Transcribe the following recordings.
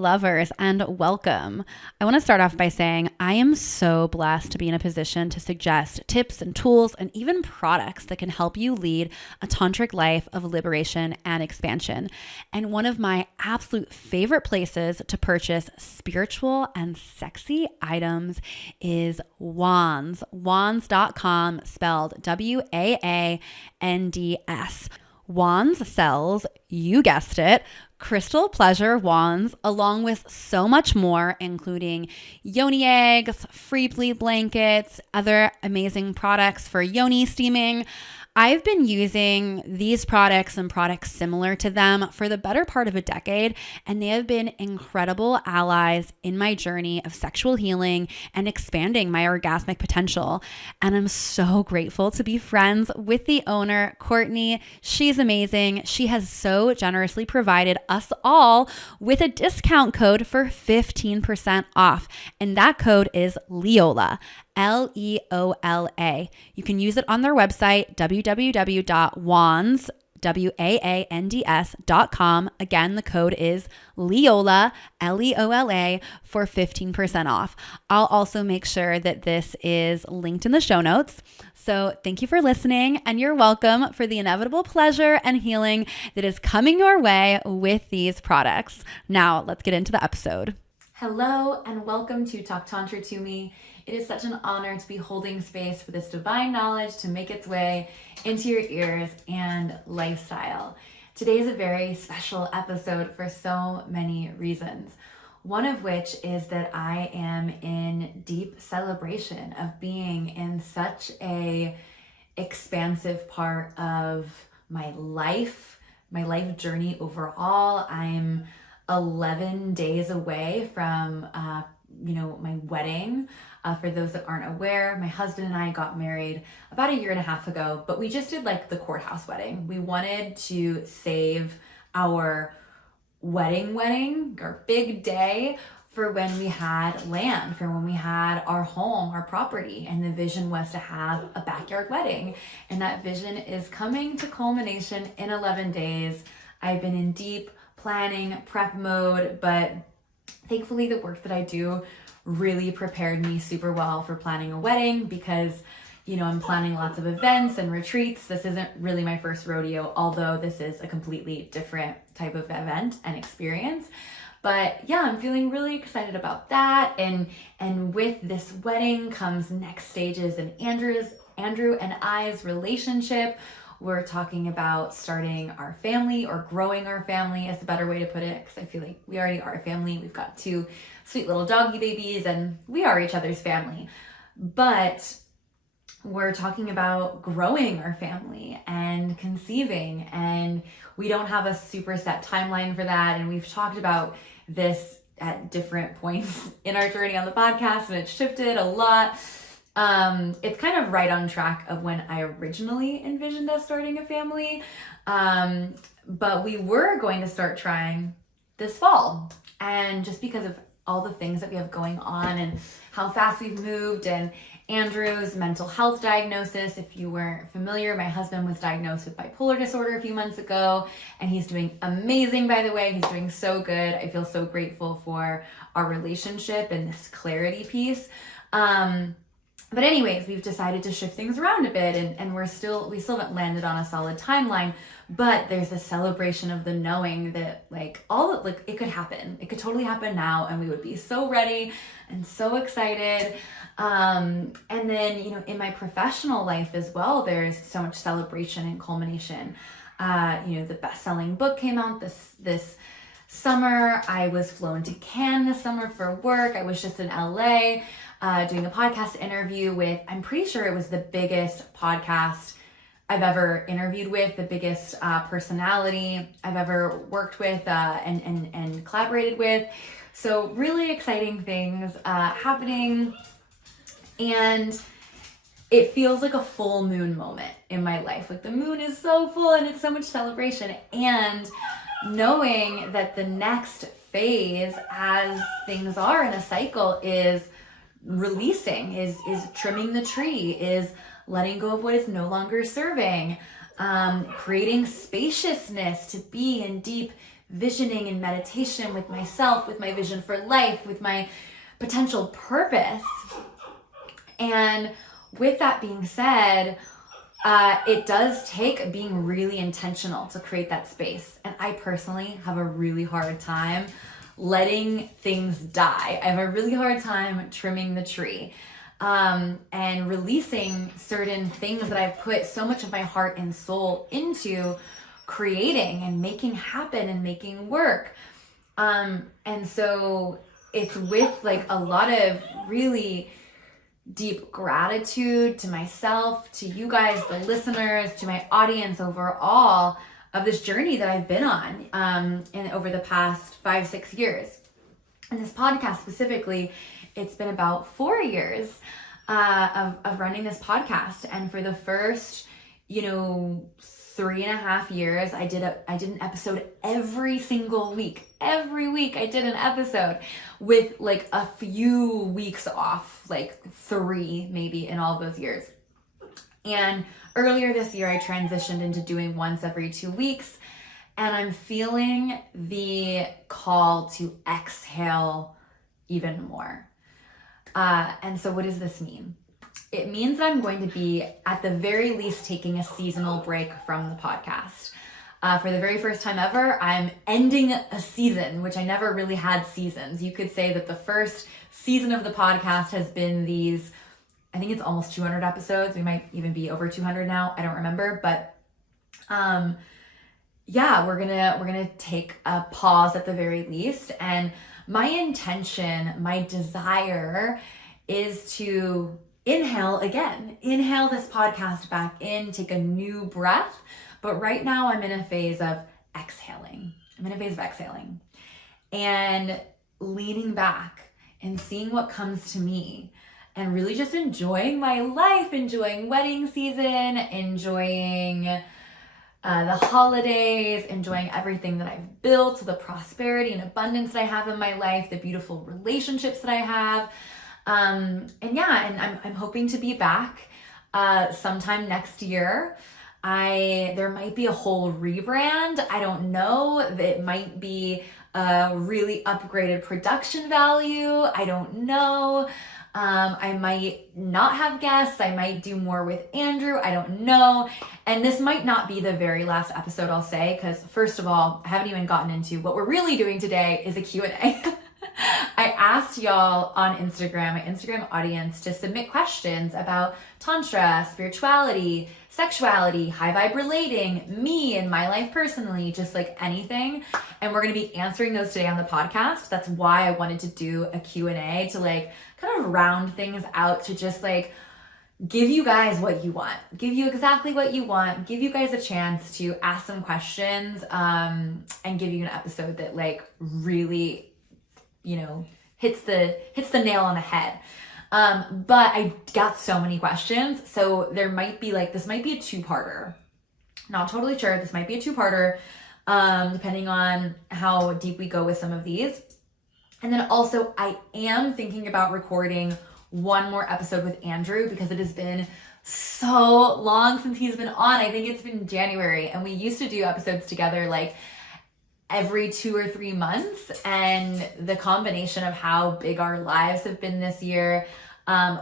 lovers, and welcome. I want to start off by saying I am so blessed to be in a position to suggest tips and tools and even products that can help you lead a tantric life of liberation and expansion. And one of my absolute favorite places to purchase spiritual and sexy items is Wands. Wands.com, spelled Wands. Wands sells, you guessed it, crystal pleasure wands, along with so much more, including yoni eggs, free bleed blankets, other amazing products for yoni steaming. I've been using these products and products similar to them for the better part of a decade, and they have been incredible allies in my journey of sexual healing and expanding my orgasmic potential. And I'm so grateful to be friends with the owner, Courtney. She's amazing. She has so generously provided us all with a discount code for 15% off, and that code is Leola. Leola. You can use it on their website, www.wands.com. Again, the code is Leola, Leola, for 15% off. I'll also make sure that this is linked in the show notes. So thank you for listening, and you're welcome for the inevitable pleasure and healing that is coming your way with these products. Now, let's get into the episode. Hello, and welcome to Talk Tantra to Me. It is such an honor to be holding space for this divine knowledge to make its way into your ears and lifestyle. Today is a very special episode for so many reasons. One of which is that I am in deep celebration of being in such a expansive part of my life journey overall. I'm 11 days away from my wedding. For those that aren't aware, my husband and I got married about a year and a half ago, but we just did like the courthouse wedding. We wanted to save our wedding, our big day, for when we had land, for when we had our home, our property. And the vision was to have a backyard wedding. And that vision is coming to culmination in 11 days. I've been in deep planning, prep mode, but thankfully the work that I do really prepared me super well for planning a wedding, because I'm planning lots of events and retreats. This isn't really my first rodeo, although this is a completely different type of event and experience. But yeah, I'm feeling really excited about that. And with this wedding comes next stages in Andrew and I's relationship. We're talking about starting our family, or growing our family is the better way to put it, because I feel like we already are a family. We've got 2 sweet little doggy babies, and we are each other's family. But we're talking about growing our family and conceiving, and we don't have a super set timeline for that. And we've talked about this at different points in our journey on the podcast, and it's shifted a lot. It's kind of right on track of when I originally envisioned us starting a family. But we were going to start trying this fall. And just because of all the things that we have going on and how fast we've moved, and Andrew's mental health diagnosis. If you weren't familiar, my husband was diagnosed with bipolar disorder a few months ago, and he's doing amazing, by the way. He's doing so good. I feel so grateful for our relationship and this clarity piece. But anyways, we've decided to shift things around a bit, and we still haven't landed on a solid timeline, but there's a celebration of the knowing that it could happen. It could totally happen now, and we would be so ready and so excited. And then, in my professional life as well, there's so much celebration and culmination. The bestselling book came out this summer. I was flown to Cannes this summer for work. I was just in LA doing a podcast interview with, I'm pretty sure it was the biggest podcast I've ever interviewed with, the biggest personality I've ever worked with and collaborated with. So really exciting things happening. And it feels like a full moon moment in my life. Like the moon is so full and it's so much celebration. And knowing that the next phase, as things are in a cycle, is releasing, is trimming the tree, is letting go of what is no longer serving, creating spaciousness to be in deep visioning and meditation with myself, with my vision for life, with my potential purpose. And with that being said, it does take being really intentional to create that space. And I personally have a really hard time letting things die. I have a really hard time trimming the tree, and releasing certain things that I've put so much of my heart and soul into creating and making happen and making work. And so it's with like a lot of really deep gratitude to myself, to you guys, the listeners, to my audience overall, of this journey that I've been on and over the past 5-6 years. And this podcast specifically, it's been about 4 years of running this podcast. And for the first, 3.5 years, I did an episode every single week. Every week I did an episode, with like a few weeks off, like 3 maybe in all those years. And earlier this year, I transitioned into doing once every 2 weeks, and I'm feeling the call to exhale even more. And so what does this mean? It means that I'm going to be, at the very least, taking a seasonal break from the podcast. For the very first time ever, I'm ending a season, which I never really had seasons. You could say that the first season of the podcast has been these, I think it's almost 200 episodes. We might even be over 200 now. I don't remember, but yeah, we're gonna take a pause at the very least. And my intention, my desire is to inhale this podcast back in, take a new breath. But right now I'm in a phase of exhaling. And leaning back and seeing what comes to me, and really just enjoying my life, enjoying wedding season, enjoying the holidays, enjoying everything that I've built, the prosperity and abundance that I have in my life, the beautiful relationships that I have. And I'm hoping to be back sometime next year. There might be a whole rebrand. I don't know. It might be a really upgraded production value. I don't know. I might not have guests. I might do more with Andrew. I don't know. And this might not be the very last episode, I'll say, because first of all, I haven't even gotten into what we're really doing today is a Q&A. I asked y'all on Instagram, my Instagram audience, to submit questions about Tantra, spirituality, sexuality, high vibe relating, me and my life personally, just like anything. And we're going to be answering those today on the podcast. That's why I wanted to do a Q&A, to like kind of round things out, to just like give you guys what you want, give you exactly what you want, give you guys a chance to ask some questions, and give you an episode that like really, hits the nail on the head. But I got so many questions, so there might be this might be a 2-parter. Not totally sure. This might be a 2-parter, depending on how deep we go with some of these. And then also I am thinking about recording one more episode with Andrew, because it has been so long since he's been on. I think it's been January, and we used to do episodes together like every 2 or 3 months. And the combination of how big our lives have been this year,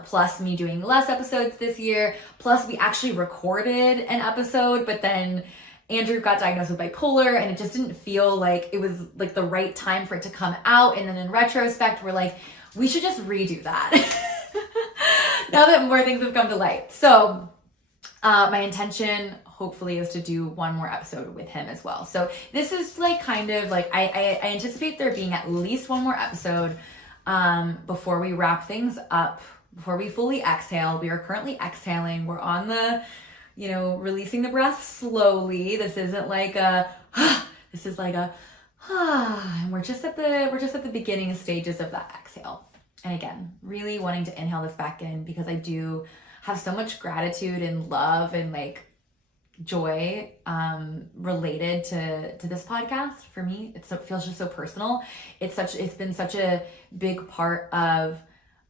plus me doing less episodes this year, plus we actually recorded an episode, but then Andrew got diagnosed with bipolar, and it just didn't feel like it was like the right time for it to come out. And then in retrospect, we're like, we should just redo that now that more things have come to light. So my intention hopefully is to do one more episode with him as well. So this is like kind of like, I anticipate there being at least one more episode before we wrap things up, before we fully exhale. We are currently exhaling. We're on the, releasing the breath slowly. This isn't like this is like and we're just at the beginning stages of that exhale. And again, really wanting to inhale this back in, because I do have so much gratitude and love and like joy related to this podcast. For me, it feels just so personal. It's been such a big part of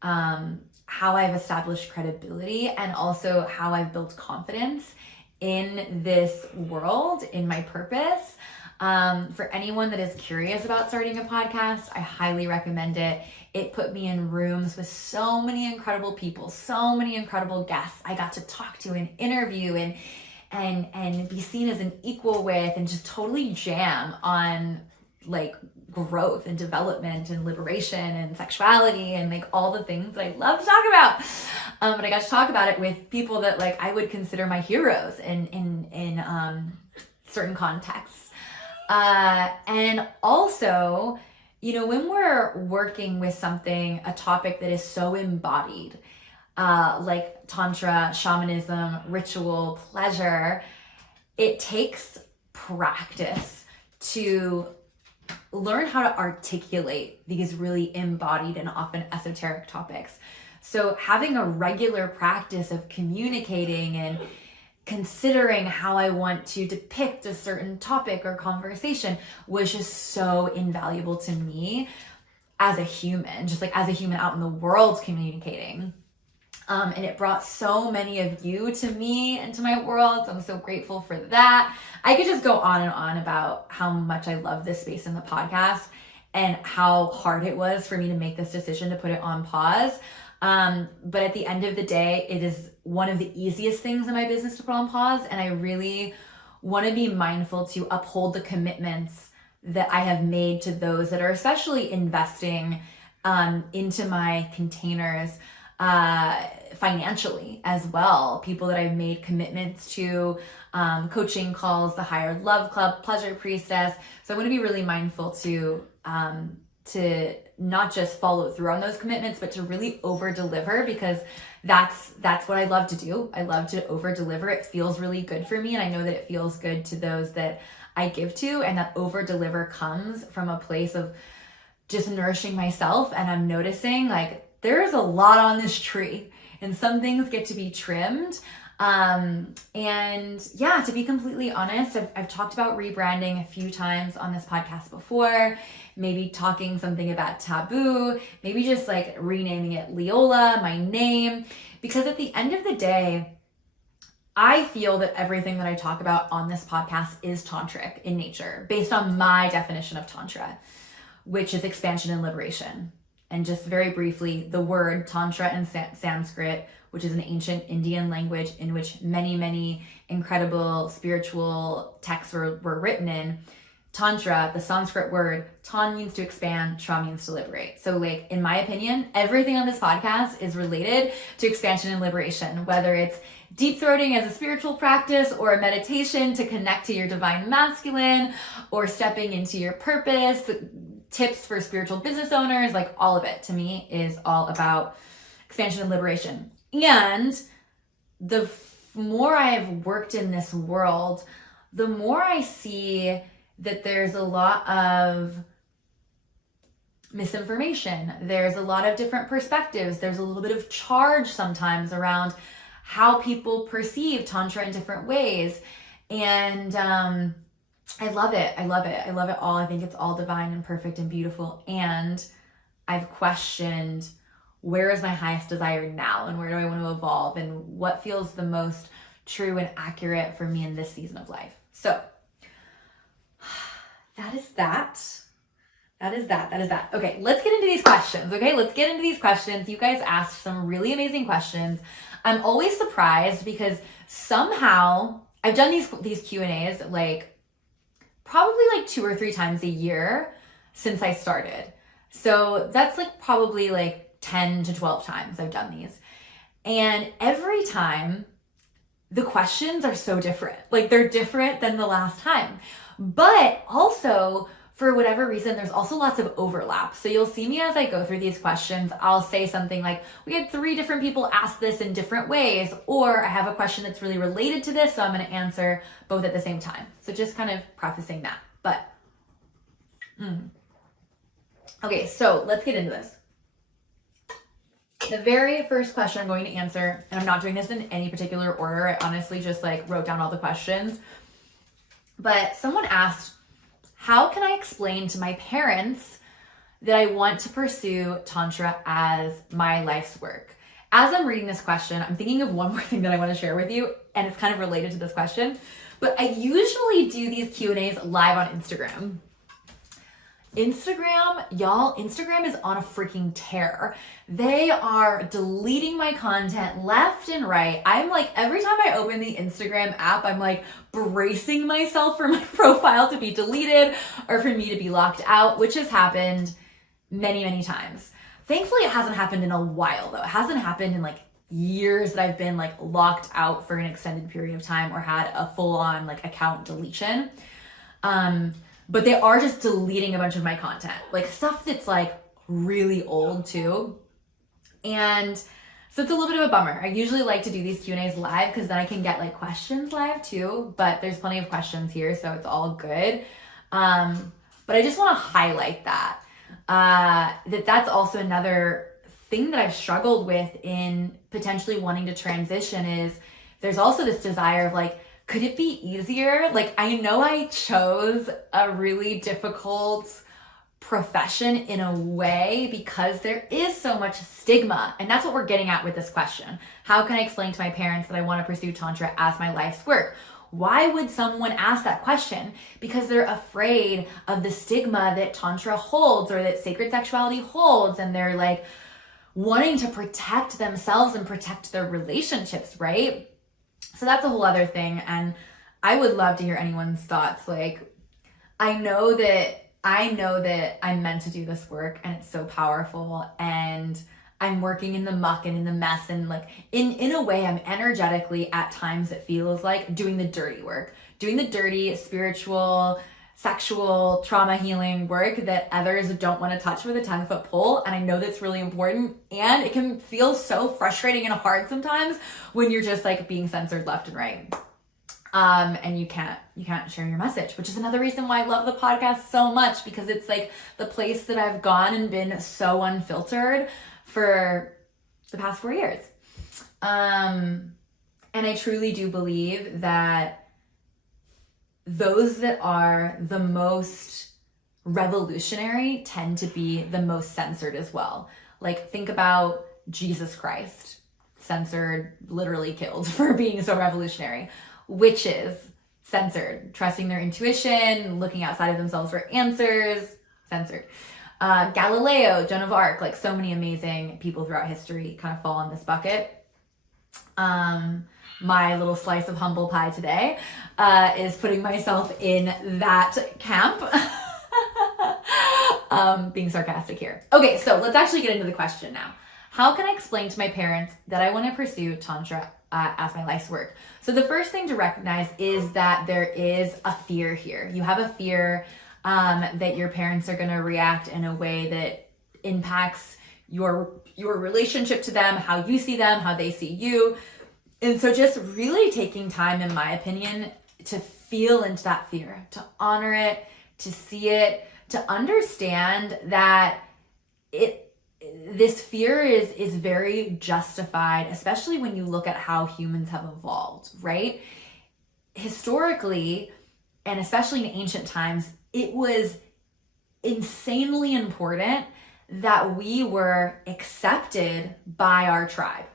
how I've established credibility, and also how I've built confidence in this world, in my purpose. For anyone that is curious about starting a podcast, I highly recommend it. It put me in rooms with so many incredible people, so many incredible guests I got to talk to and interview and be seen as an equal with, and just totally jam on like growth and development and liberation and sexuality and like all the things that I love to talk about. But I got to talk about it with people that like I would consider my heroes in certain contexts. And also, you know, when we're working with something, a topic that is so embodied, like Tantra, shamanism, ritual, pleasure, it takes practice to learn how to articulate these really embodied and often esoteric topics. So having a regular practice of communicating and considering how I want to depict a certain topic or conversation was just so invaluable to me as a human, just like as a human out in the world communicating. And it brought so many of you to me and to my world. So I'm so grateful for that. I could just go on and on about how much I love this space in the podcast and how hard it was for me to make this decision to put it on pause. But at the end of the day, it is one of the easiest things in my business to put on pause. And I really want to be mindful to uphold the commitments that I have made to those that are especially investing into my containers financially as well. People that I've made commitments to, coaching calls, the Higher Love Club, Pleasure Priestess. So I'm going to be really mindful to not just follow through on those commitments, but to really over deliver, because that's what I love to do. I love to over deliver. It feels really good for me. And I know that it feels good to those that I give to, and that over deliver comes from a place of just nourishing myself. And I'm noticing like there's a lot on this tree and some things get to be trimmed. And yeah, to be completely honest, I've talked about rebranding a few times on this podcast before, maybe talking something about taboo, maybe just like renaming it Leola, my name, because at the end of the day, I feel that everything that I talk about on this podcast is tantric in nature, based on my definition of Tantra, which is expansion and liberation. And just very briefly, the word Tantra in Sanskrit, which is an ancient Indian language in which many, many incredible spiritual texts were written in. Tantra, the Sanskrit word, tan means to expand, tra means to liberate. So like, in my opinion, everything on this podcast is related to expansion and liberation, whether it's deep throating as a spiritual practice or a meditation to connect to your divine masculine, or stepping into your purpose, tips for spiritual business owners, like all of it to me is all about expansion and liberation. And the more I have worked in this world, the more I see that there's a lot of misinformation. There's a lot of different perspectives. There's a little bit of charge sometimes around how people perceive Tantra in different ways. And I love it. I love it. I love it all. I think it's all divine and perfect and beautiful. And I've questioned, where is my highest desire now? And where do I want to evolve? And what feels the most true and accurate for me in this season of life? So that is that. Okay, let's get into these questions. You guys asked some really amazing questions. I'm always surprised because somehow I've done these Q&As like probably like 2 or 3 times a year since I started. So that's like probably like 10 to 12 times I've done these. And every time the questions are so different. Like they're different than the last time. But also, for whatever reason, there's also lots of overlap. So you'll see me as I go through these questions, I'll say something like, we had 3 different people ask this in different ways, or I have a question that's really related to this, so I'm going to answer both at the same time. So just kind of prefacing that. But, okay, so let's get into this. The very first question I'm going to answer, and I'm not doing this in any particular order, I honestly just like wrote down all the questions, but someone asked, how can I explain to my parents that I want to pursue Tantra as my life's work? As I'm reading this question, I'm thinking of one more thing that I want to share with you, and it's kind of related to this question. But I usually do these Q&As live on Instagram. Instagram, y'all, Instagram is on a freaking tear. They are deleting my content left and right. I'm like, every time I open the Instagram app, I'm like bracing myself for my profile to be deleted or for me to be locked out, which has happened many, many times. Thankfully, it hasn't happened in a while though. It hasn't happened in like years that I've been like locked out for an extended period of time or had a full-on like account deletion. But they are just deleting a bunch of my content, like stuff that's like really old too. And so it's a little bit of a bummer. I usually like to do these Q&As live because then I can get like questions live too, but there's plenty of questions here, so it's all good. But I just want to highlight that, that's also another thing that I've struggled with in potentially wanting to transition is there's also this desire of like, could it be easier? Like, I know I chose a really difficult profession in a way because there is so much stigma. And that's what we're getting at with this question. How can I explain to my parents that I want to pursue Tantra as my life's work? Why would someone ask that question? Because they're afraid of the stigma that Tantra holds or that sacred sexuality holds. And they're like wanting to protect themselves and protect their relationships, right? So that's a whole other thing. And I would love to hear anyone's thoughts. Like, I know that I'm meant to do this work and it's so powerful and I'm working in the muck and in the mess and like in a way I'm energetically at times it feels like doing the dirty work, doing the dirty spiritual, sexual, trauma healing work that others don't want to touch with a 10-foot pole. And I know that's really important. And it can feel so frustrating and hard sometimes when you're just like being censored left and right. And you can't share your message, which is another reason why I love the podcast so much, because it's like the place that I've gone and been so unfiltered for the past 4 years. And I truly do believe that those that are the most revolutionary tend to be the most censored as well. Like, think about Jesus Christ, censored, literally killed for being so revolutionary. Witches, censored, trusting their intuition, looking outside of themselves for answers, censored. Galileo, Joan of Arc, like so many amazing people throughout history kind of fall in this bucket. My little slice of humble pie today is putting myself in that camp. Being sarcastic here. Okay, so let's actually get into the question now. How can I explain to my parents that I want to pursue Tantra as my life's work? So the first thing to recognize is that there is a fear here. You have a fear that your parents are going to react in a way that impacts your relationship to them, how you see them, how they see you. And so just really taking time, in my opinion, to feel into that fear, to honor it, to see it, to understand that this fear is very justified, especially when you look at how humans have evolved, right? Historically, and especially in ancient times, it was insanely important that we were accepted by our tribe.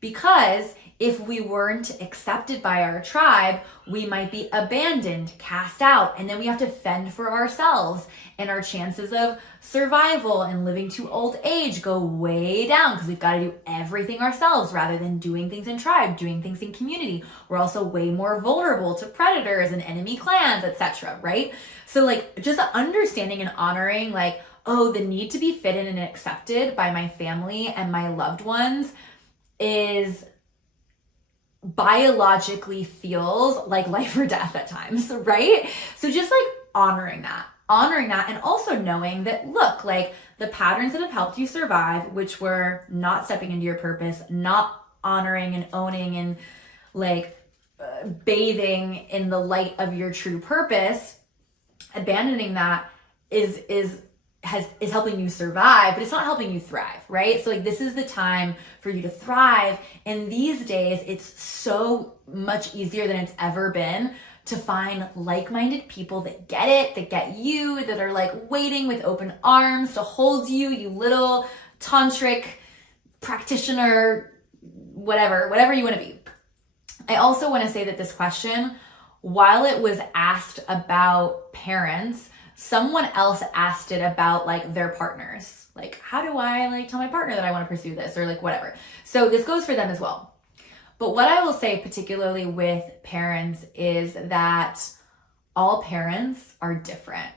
Because if we weren't accepted by our tribe, we might be abandoned, cast out, and then we have to fend for ourselves. And our chances of survival and living to old age go way down because we've got to do everything ourselves rather than doing things in tribe, doing things in community. We're also way more vulnerable to predators and enemy clans, etc., right? So like just understanding and honoring like, oh, the need to be fitted and accepted by my family and my loved ones is biologically feels like life or death at times, right? So just like honoring that and also knowing that, look, like the patterns that have helped you survive, which were not stepping into your purpose, not honoring and owning and like bathing in the light of your true purpose, abandoning that is helping you survive, but it's not helping you thrive, right? So like this is the time for you to thrive. And these days it's so much easier than it's ever been to find like-minded people that get it, that get you, that are like waiting with open arms to hold you, you little tantric practitioner, whatever you want to be. I also want to say that this question while it was asked about parents, someone else asked it about like their partners. Like, how do I like tell my partner that I want to pursue this, or like whatever. So this goes for them as well. But what I will say particularly with parents is that all parents are different.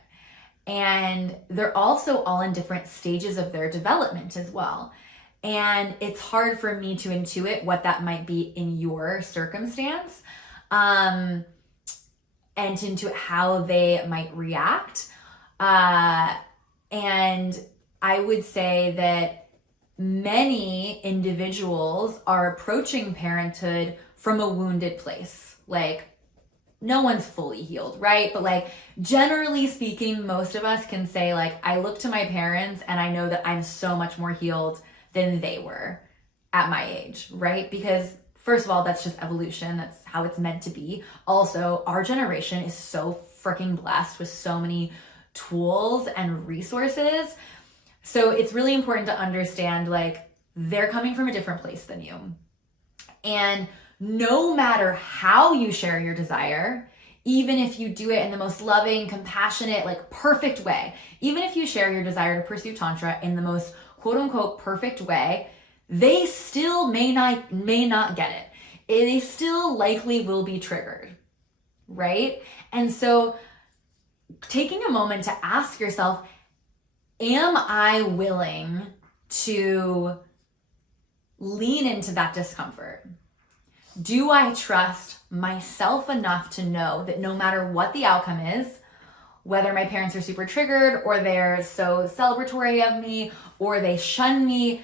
And they're also all in different stages of their development as well. And it's hard for me to intuit what that might be in your circumstance, and to intuit how they might react. And I would say that many individuals are approaching parenthood from a wounded place. Like, no one's fully healed, right? But like, generally speaking, most of us can say like, I look to my parents and I know that I'm so much more healed than they were at my age, right? Because first of all, that's just evolution. That's how it's meant to be. Also, our generation is so freaking blessed with so many tools and resources. So it's really important to understand like they're coming from a different place than you. And no matter how you share your desire, even if you do it in the most loving, compassionate, like perfect way, even if you share your desire to pursue Tantra in the most quote unquote perfect way, they still may not get it. They still likely will be triggered, right? And so taking a moment to ask yourself, am I willing to lean into that discomfort? Do I trust myself enough to know that no matter what the outcome is, whether my parents are super triggered or they're so celebratory of me or they shun me,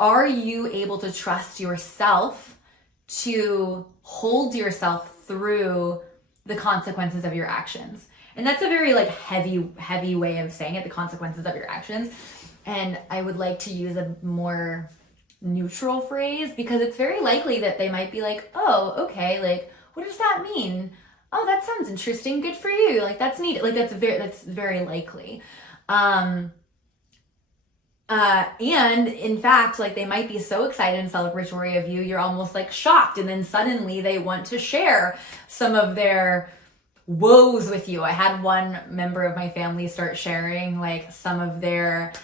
are you able to trust yourself to hold yourself through the consequences of your actions? And that's a very like heavy way of saying it, the consequences of your actions. And I would like to use a more neutral phrase, because it's very likely that they might be like, oh, okay, like, what does that mean? Oh, that sounds interesting. Good for you. Like, that's neat. Like, that's very likely. And in fact, like, they might be so excited and celebratory of you, you're almost like shocked. And then suddenly they want to share some of their woes with you. I had one member of my family start sharing like some of their,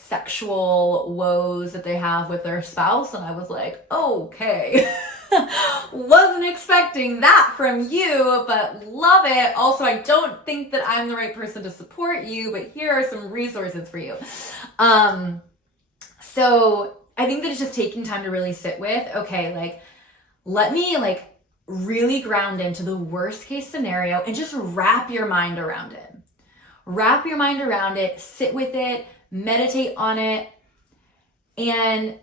sexual woes that they have with their spouse. And I was like, okay, wasn't expecting that from you, but love it. Also, I don't think that I'm the right person to support you, but here are some resources for you. So I think that it's just taking time to really sit with, okay, like, let me like really ground into the worst case scenario and just wrap your mind around it. Wrap your mind around it, sit with it, meditate on it. And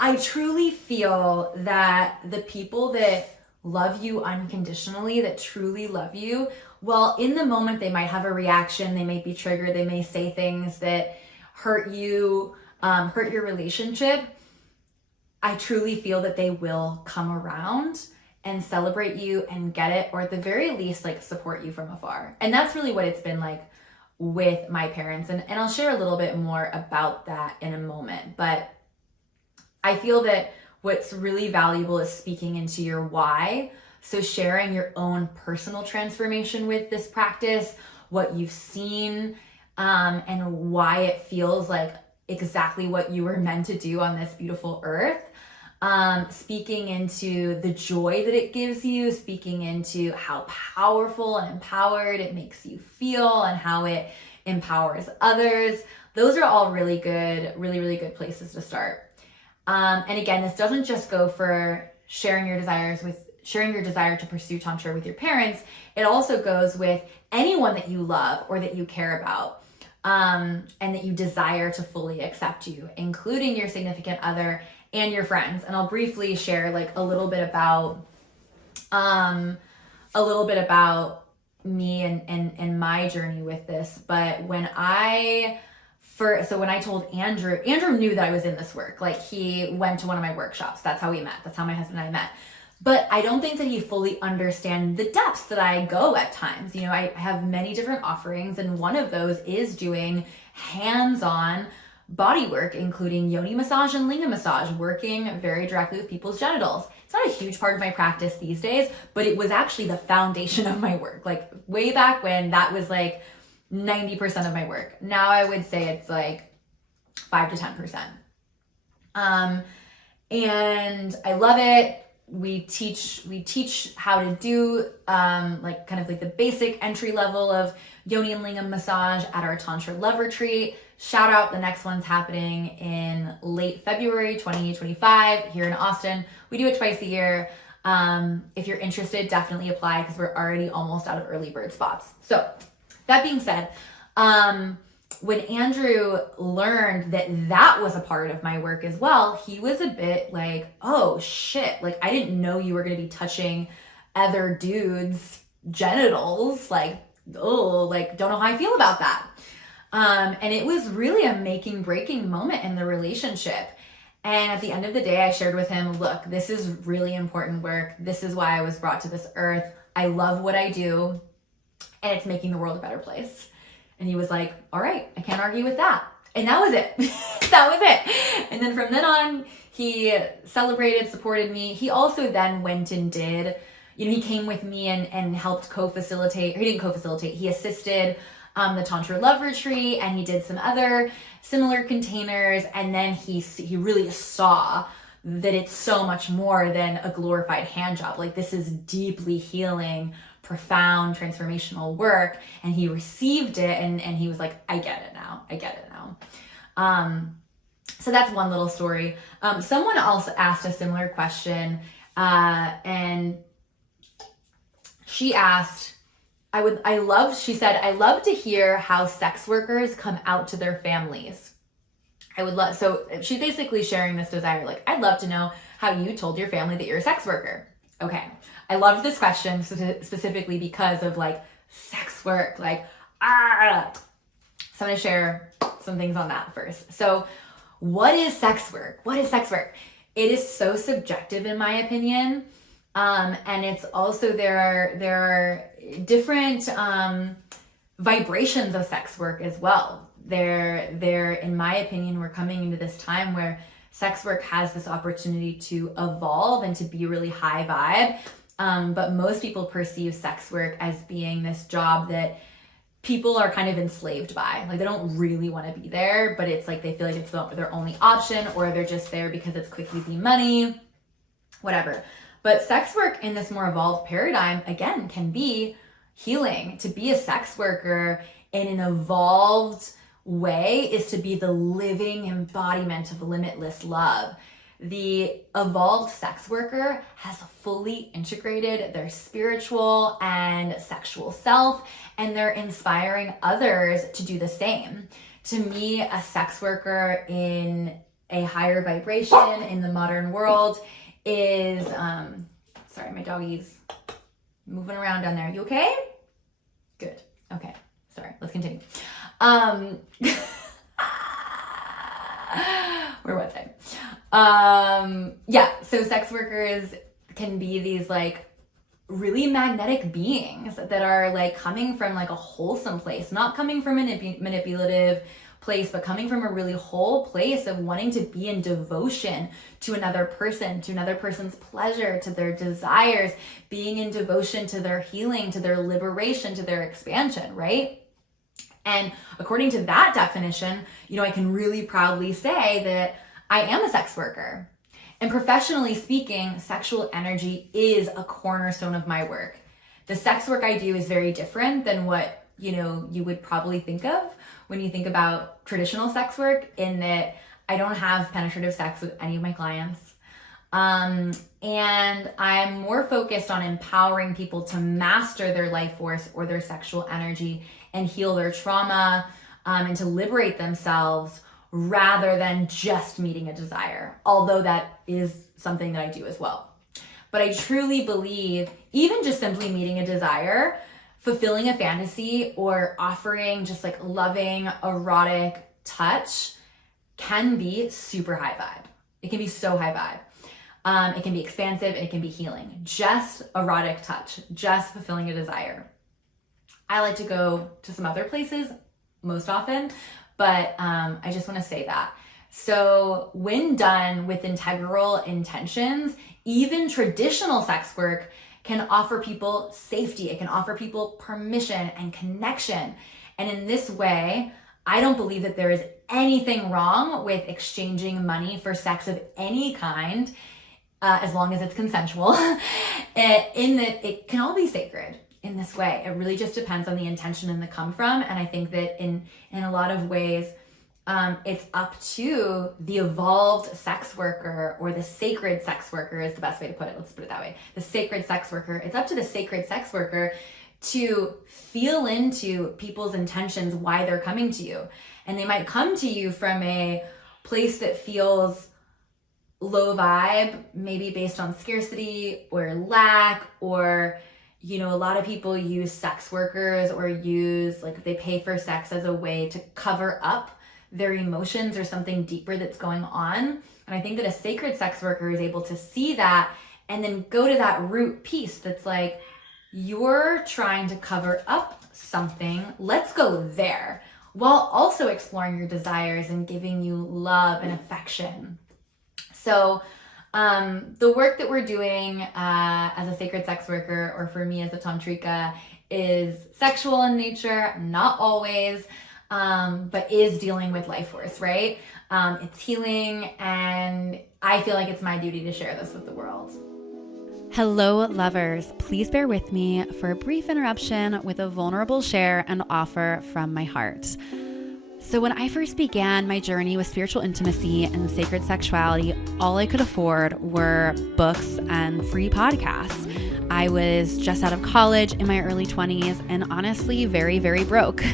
I truly feel that the people that love you unconditionally, that truly love you, well, in the moment they might have a reaction, they may be triggered, they may say things that hurt you, hurt your relationship. I truly feel that they will come around and celebrate you and get it, or at the very least, like, support you from afar. And that's really what it's been like with my parents. And I'll share a little bit more about that in a moment. But I feel that what's really valuable is speaking into your why. So sharing your own personal transformation with this practice, what you've seen, and why it feels like exactly what you were meant to do on this beautiful earth. Speaking into the joy that it gives you, speaking into how powerful and empowered it makes you feel and how it empowers others. Those are all really good places to start. And again, this doesn't just go for sharing your desire to pursue Tantra with your parents. It also goes with anyone that you love or that you care about, and that you desire to fully accept you, including your significant other and your friends. And I'll briefly share like a little bit about me and my journey with this. But when I told Andrew knew that I was in this work. Like, he went to one of my workshops. That's how we met. That's how my husband and I met. But I don't think that he fully understands the depths that I go at times. You know, I have many different offerings, and one of those is doing hands-on body work, including yoni massage and linga massage, working very directly with people's genitals. It's not a huge part of my practice these days, but it was actually the foundation of my work. Like way back when, that was like 90% of my work. Now I would say it's like 5 to 10%. And I love it. We teach how to do like kind of like the basic entry level of yoni and lingam massage at our Tantra Love Retreat. Shout out, the next one's happening in late February 2025 here in Austin. We do it twice a year. If you're interested, definitely apply because we're already almost out of early bird spots. So that being said, when Andrew learned that that was a part of my work as well, he was a bit like, oh shit, like I didn't know you were going to be touching other dudes' genitals. Like, oh, like don't know how I feel about that. And it was really a making breaking moment in the relationship. And at the end of the day, I shared with him, look, this is really important work. This is why I was brought to this earth. I love what I do, and it's making the world a better place. And he was like, all right, I can't argue with that. And that was it. That was it. And then from then on, he celebrated, supported me. He also then went and did, he came with me and helped co-facilitate, or he didn't co-facilitate, he assisted the Tantra Love Retreat, and he did some other similar containers. And then he really saw that it's so much more than a glorified hand job. Like this is deeply healing, profound, transformational work. And he received it and he was like, I get it now. So that's one little story. Someone else asked a similar question, and she asked, she said, I love to hear how sex workers come out to their families. So she's basically sharing this desire, like, I'd love to know how you told your family that you're a sex worker. Okay. I loved this question specifically because of like sex work, like, So I'm going to share some things on that first. So what is sex work? What is sex work? It is so subjective in my opinion. And it's also, there are different vibrations of sex work as well. There, in my opinion, we're coming into this time where sex work has this opportunity to evolve and to be really high vibe. But most people perceive sex work as being this job that people are kind of enslaved by. Like they don't really want to be there, but it's like they feel like it's their only option, or they're just there because it's quick, easy money, whatever. But sex work in this more evolved paradigm, again, can be healing. To be a sex worker in an evolved way is to be the living embodiment of limitless love. The evolved sex worker has fully integrated their spiritual and sexual self, and they're inspiring others to do the same. To me, a sex worker in a higher vibration in the modern world is, sorry, my doggy's moving around down there. You okay? Good. Okay. Sorry. Let's continue. Where was I? Yeah. So sex workers can be these like really magnetic beings that are like coming from like a wholesome place, not coming from a manipulative place, but coming from a really whole place of wanting to be in devotion to another person's pleasure, to their desires, being in devotion to their healing, to their liberation, to their expansion, right? And according to that definition, I can really proudly say that I am a sex worker. And professionally speaking, sexual energy is a cornerstone of my work. The sex work I do is very different than what, you would probably think of when you think about traditional sex work, in that I don't have penetrative sex with any of my clients. And I'm more focused on empowering people to master their life force or their sexual energy and heal their trauma, and to liberate themselves, rather than just meeting a desire, although that is something that I do as well. But I truly believe even just simply meeting a desire, fulfilling a fantasy, or offering just like loving, erotic touch can be super high vibe. It can be so high vibe. It can be expansive and it can be healing. Just erotic touch, just fulfilling a desire. I like to go to some other places most often, but I just want to say that. So when done with integral intentions, even traditional sex work can offer people safety. It can offer people permission and connection. And in this way, I don't believe that there is anything wrong with exchanging money for sex of any kind, as long as it's consensual, in that it can all be sacred in this way. It really just depends on the intention and the come from. And I think that in a lot of ways, it's up to the evolved sex worker, or the sacred sex worker is the best way to put it. Let's put it that way. The sacred sex worker. It's up to the sacred sex worker to feel into people's intentions, why they're coming to you. And they might come to you from a place that feels low vibe, maybe based on scarcity or lack, or, you know, a lot of people use sex workers or use, like, they pay for sex as a way to cover up their emotions or something deeper that's going on. And I think that a sacred sex worker is able to see that and then go to that root piece that's like, you're trying to cover up something, let's go there, while also exploring your desires and giving you love and affection. So the work that we're doing as a sacred sex worker, or for me as a tantrika, is sexual in nature, not always, but is dealing with life force, right? It's healing, and I feel like it's my duty to share this with the world. Hello, lovers. Please bear with me for a brief interruption with a vulnerable share and offer from my heart. So when I first began my journey with spiritual intimacy and sacred sexuality, all I could afford were books and free podcasts. I was just out of college in my early 20s and honestly very, very broke.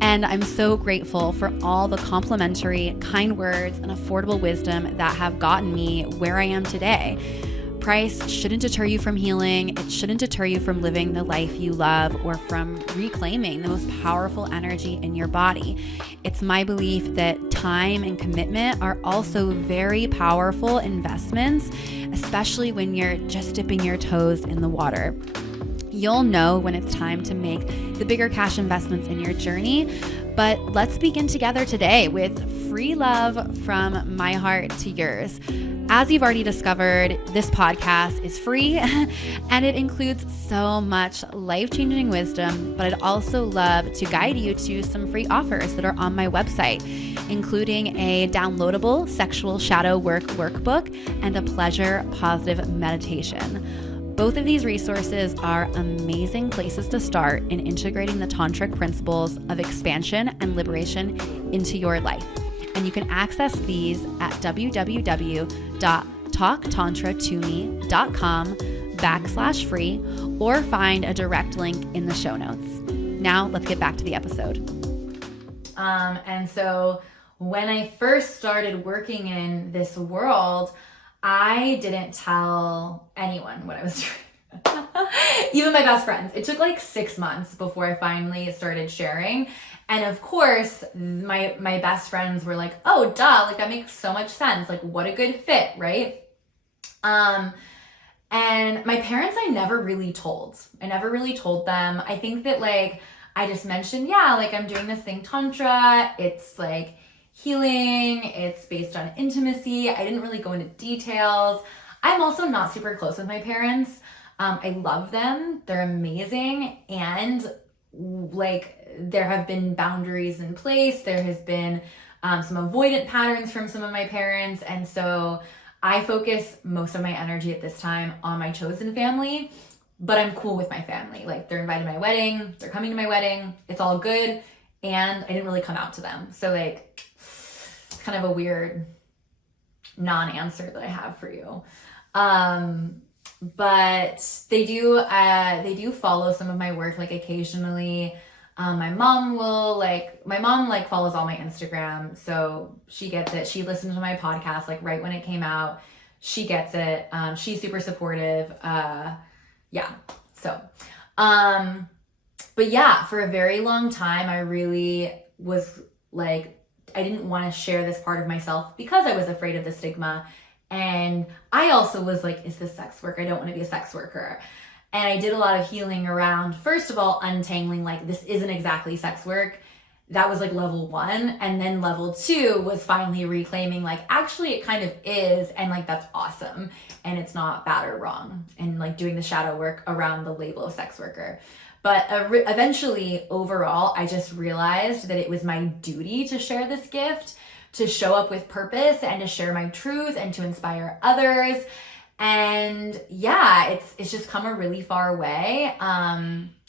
And I'm so grateful for all the complimentary, kind words and affordable wisdom that have gotten me where I am today. Price shouldn't deter you from healing. It shouldn't deter you from living the life you love or from reclaiming the most powerful energy in your body. It's my belief that time and commitment are also very powerful investments, especially when you're just dipping your toes in the water. You'll know when it's time to make the bigger cash investments in your journey. But let's begin together today with free love from my heart to yours. As you've already discovered, this podcast is free and it includes so much life-changing wisdom, but I'd also love to guide you to some free offers that are on my website, including a downloadable sexual shadow work workbook and a pleasure positive meditation. Both of these resources are amazing places to start in integrating the tantric principles of expansion and liberation into your life. And you can access these at www.talktantratome.com/free or find a direct link in the show notes. Now let's get back to the episode. And so when I first started working in this world, I didn't tell anyone what I was doing. Even my best friends. It took like 6 months before I finally started sharing. And of course, my best friends were like, oh, duh, like that makes so much sense. Like, what a good fit, right? And my parents, I never really told them. I think that like, I just mentioned, yeah, like I'm doing this thing, Tantra. It's like healing. It's based on intimacy. I didn't really go into details. I'm also not super close with my parents. I love them. They're amazing. And like, there have been boundaries in place. There has been some avoidant patterns from some of my parents. And so I focus most of my energy at this time on my chosen family, but I'm cool with my family. Like, they're invited to my wedding. They're coming to my wedding. It's all good. And I didn't really come out to them. So like, it's kind of a weird non-answer that I have for you. But they do follow some of my work. Like occasionally, my mom follows all my Instagram. So she gets it. She listened to my podcast, like right when it came out. She gets it. She's super supportive. Yeah. So, but yeah, for a very long time, I really was like, I didn't want to share this part of myself because I was afraid of the stigma. And I also was like, is this sex work? I don't want to be a sex worker. And I did a lot of healing around, first of all, untangling, like, this isn't exactly sex work. that was like level 1. And then level 2 was finally reclaiming like, actually it kind of is, and like that's awesome, and it's not bad or wrong, and like doing the shadow work around the label of sex worker. But eventually, overall, I just realized that it was my duty to share this gift, to show up with purpose, and to share my truth, and to inspire others. And yeah, it's just come a really far way.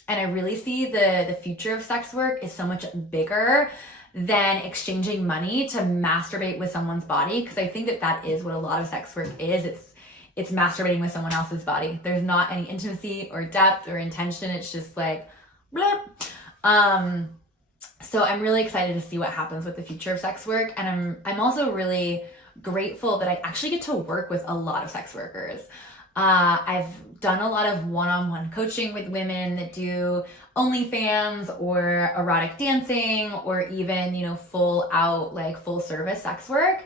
And I really see the future of sex work is so much bigger than exchanging money to masturbate with someone's body. Because I think that is what a lot of sex work is. It's masturbating with someone else's body. There's not any intimacy or depth or intention. It's just like, blip. So I'm really excited to see what happens with the future of sex work. And I'm also really grateful that I actually get to work with a lot of sex workers. I've done a lot of one-on-one coaching with women that do OnlyFans or erotic dancing, or even, full out, like full service sex work.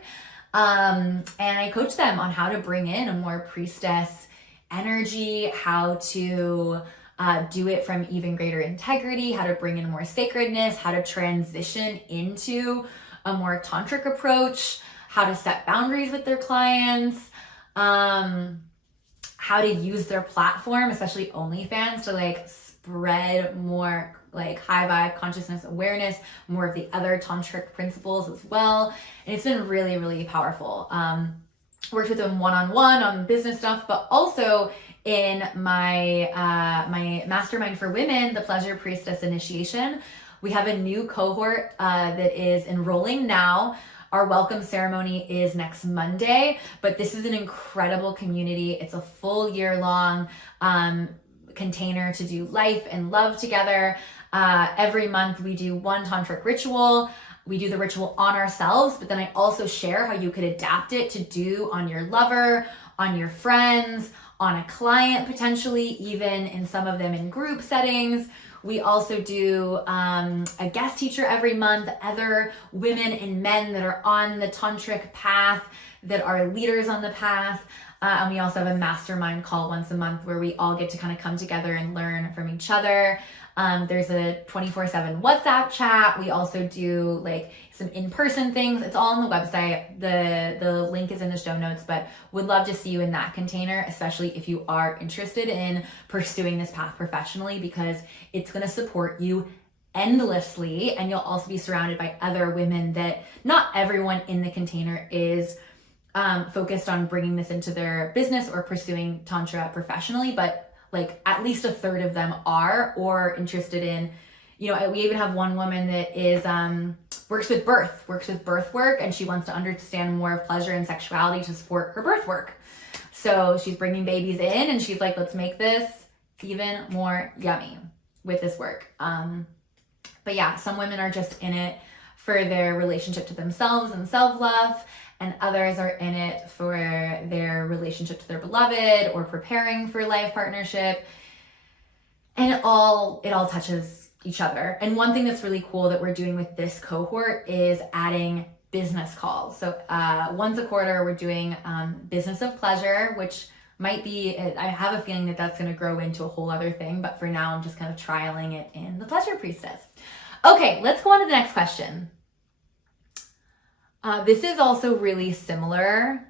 And I coach them on how to bring in a more priestess energy, how to do it from even greater integrity, how to bring in more sacredness, how to transition into a more tantric approach, how to set boundaries with their clients, how to use their platform, especially OnlyFans, to like spread more like high vibe consciousness awareness, more of the other tantric principles as well. And it's been really, really powerful. Worked with them one-on-one on business stuff, but also in my my mastermind for women, the Pleasure Priestess Initiation. We have a new cohort that is enrolling now. Our welcome ceremony is next Monday, but this is an incredible community. It's a full year-long container to do life and love together. Every month we do one tantric ritual. We do the ritual on ourselves, but then I also share how you could adapt it to do on your lover, on your friends, on a client potentially, even in some of them in group settings. We also do a guest teacher every month, other women and men that are on the tantric path, that are leaders on the path. And we also have a mastermind call once a month where we all get to kind of come together and learn from each other. There's a 24/7 WhatsApp chat. We also do like some in-person things. It's all on the website. The link is in the show notes, but would love to see you in that container, especially if you are interested in pursuing this path professionally, because it's going to support you endlessly. And you'll also be surrounded by other women that not everyone in the container is focused on bringing this into their business or pursuing Tantra professionally, but like at least a third of them are, or interested in, we even have one woman that is, works with birth work, and she wants to understand more of pleasure and sexuality to support her birth work. So she's bringing babies in, and she's like, let's make this even more yummy with this work. But yeah, some women are just in it for their relationship to themselves and self-love, and others are in it for their relationship to their beloved or preparing for life partnership. And it all touches each other. And one thing that's really cool that we're doing with this cohort is adding business calls. So once a quarter, we're doing business of pleasure, which might be, I have a feeling that that's going to grow into a whole other thing. But for now, I'm just kind of trialing it in the Pleasure Priestess. Okay, let's go on to the next question. This is also really similar.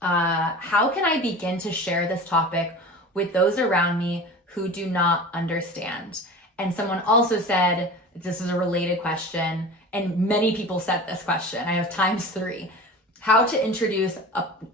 How can I begin to share this topic with those around me who do not understand? And someone also said, this is a related question, and many people said this question. I have ×3. How to introduce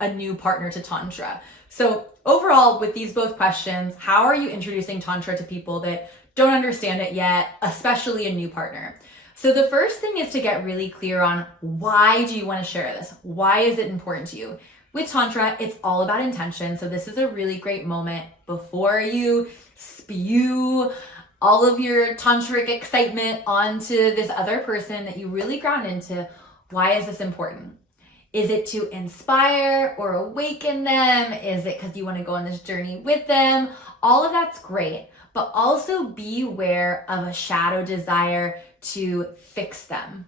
a new partner to Tantra. So overall, with these both questions, how are you introducing Tantra to people that don't understand it yet, especially a new partner? So the first thing is to get really clear on, why do you want to share this? Why is it important to you? With Tantra, it's all about intention. So this is a really great moment before you spew all of your tantric excitement onto this other person, that you really ground into, why is this important? Is it to inspire or awaken them? Is it because you want to go on this journey with them? All of that's great, but also beware of a shadow desire to fix them.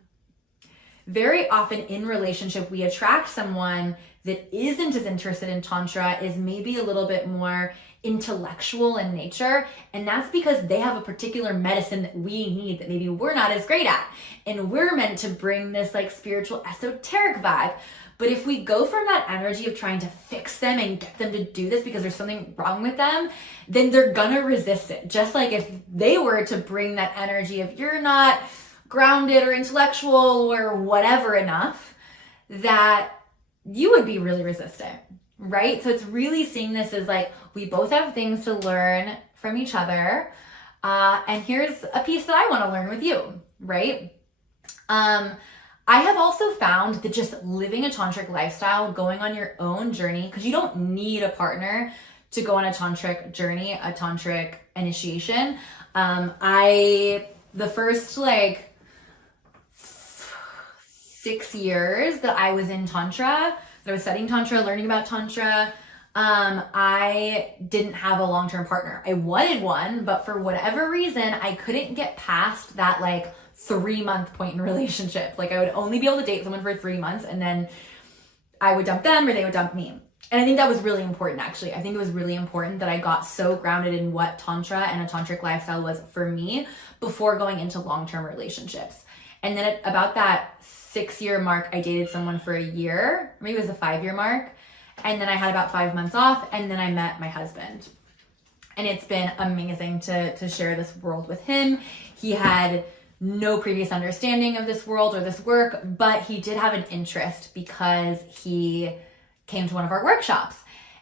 very often in relationship, we attract someone that isn't as interested in Tantra, is maybe a little bit more intellectual in nature. And that's because they have a particular medicine that we need that maybe we're not as great at. And we're meant to bring this like spiritual esoteric vibe. But if we go from that energy of trying to fix them and get them to do this because there's something wrong with them, then they're gonna resist it. Just like if they were to bring that energy of you're not grounded or intellectual or whatever enough, that you would be really resistant, right? So it's really seeing this as like, we both have things to learn from each other. And here's a piece that I want to learn with you, right? I have also found that just living a tantric lifestyle, going on your own journey, because you don't need a partner to go on a tantric journey, a tantric initiation. The first like 6 years that I was in Tantra, that I was studying Tantra, learning about Tantra, I didn't have a long-term partner. I wanted one, but for whatever reason, I couldn't get past that like 3-month point in relationship. Like I would only be able to date someone for 3 months and then I would dump them or they would dump me. And I think that was really important, actually. I think it was really important that I got so grounded in what Tantra and a tantric lifestyle was for me before going into long-term relationships. And then at about that 6-year mark, I dated someone for a year, maybe it was the 5-year mark. And then I had about 5 months off, and then I met my husband. And it's been amazing to share this world with him. He had no previous understanding of this world or this work, but he did have an interest because he came to one of our workshops.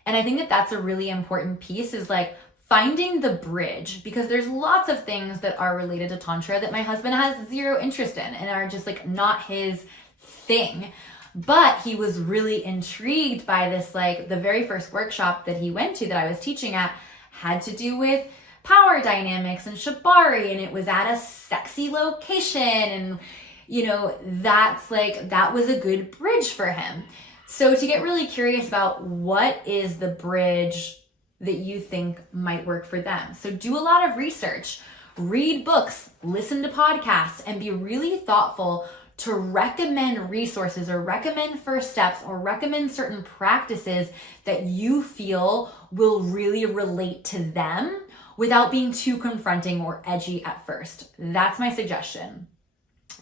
And I think that that's a really important piece, is like finding the bridge, because there's lots of things that are related to Tantra that my husband has zero interest in and are just like not his thing. But he was really intrigued by this, like the very first workshop that he went to that I was teaching at had to do with power dynamics and shibari, and it was at a sexy location, and you know, that's like, that was a good bridge for him. So to get really curious about what is the bridge that you think might work for them. So do a lot of research, read books, listen to podcasts, and be really thoughtful to recommend resources or recommend first steps or recommend certain practices that you feel will really relate to them without being too confronting or edgy at first. That's my suggestion.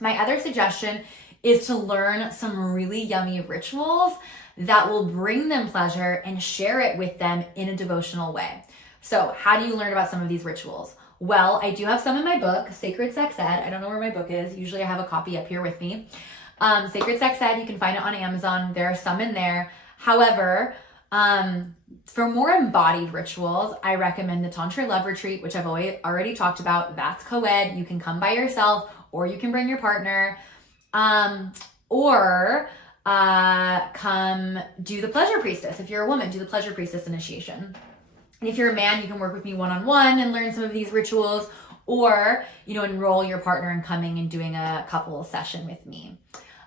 My other suggestion is to learn some really yummy rituals that will bring them pleasure and share it with them in a devotional way. So how do you learn about some of these rituals? Well, I do have some in my book, Sacred Sex Ed. I don't know where my book is. Usually I have a copy up here with me. Sacred Sex Ed, you can find it on Amazon. There are some in there. However, for more embodied rituals, I recommend the Tantra Love Retreat, which I've already talked about. That's co-ed. You can come by yourself or you can bring your partner. Or come do the Pleasure Priestess. If you're a woman, do the Pleasure Priestess Initiation. And if you're a man, you can work with me one-on-one and learn some of these rituals, or, you know, enroll your partner in coming and doing a couple session with me.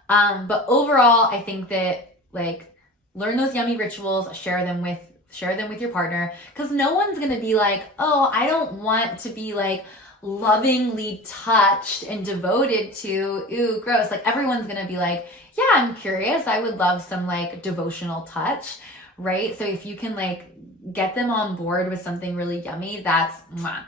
But overall, I think that like learn those yummy rituals, share them with your partner, because no one's gonna be like, oh, I don't want to be like lovingly touched and devoted to, ooh, gross. Like everyone's gonna be like, yeah, I'm curious. I would love some like devotional touch, right? So if you can like get them on board with something really yummy, that's mwah.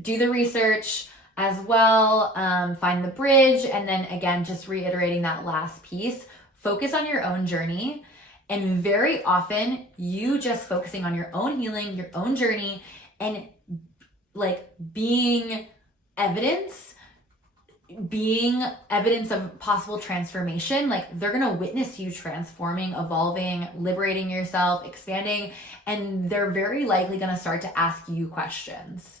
Do the research as well, find the bridge, and then again, just reiterating that last piece, focus on your own journey. And very often you just focusing on your own healing, your own journey, and like being evidence of possible transformation. Like they're gonna witness you transforming, evolving, liberating yourself, expanding, and they're very likely gonna start to ask you questions.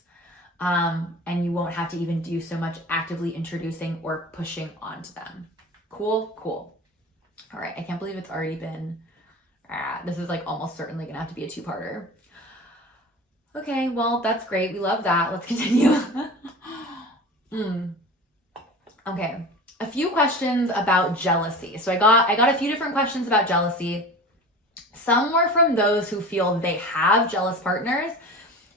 And you won't have to even do so much actively introducing or pushing onto them. Cool. All right, I can't believe it's already been, this is like almost certainly gonna have to be a 2-parter. Okay, well, that's great. We love that. Let's continue. Okay, a few questions about jealousy. So I got a few different questions about jealousy. Some were from those who feel they have jealous partners,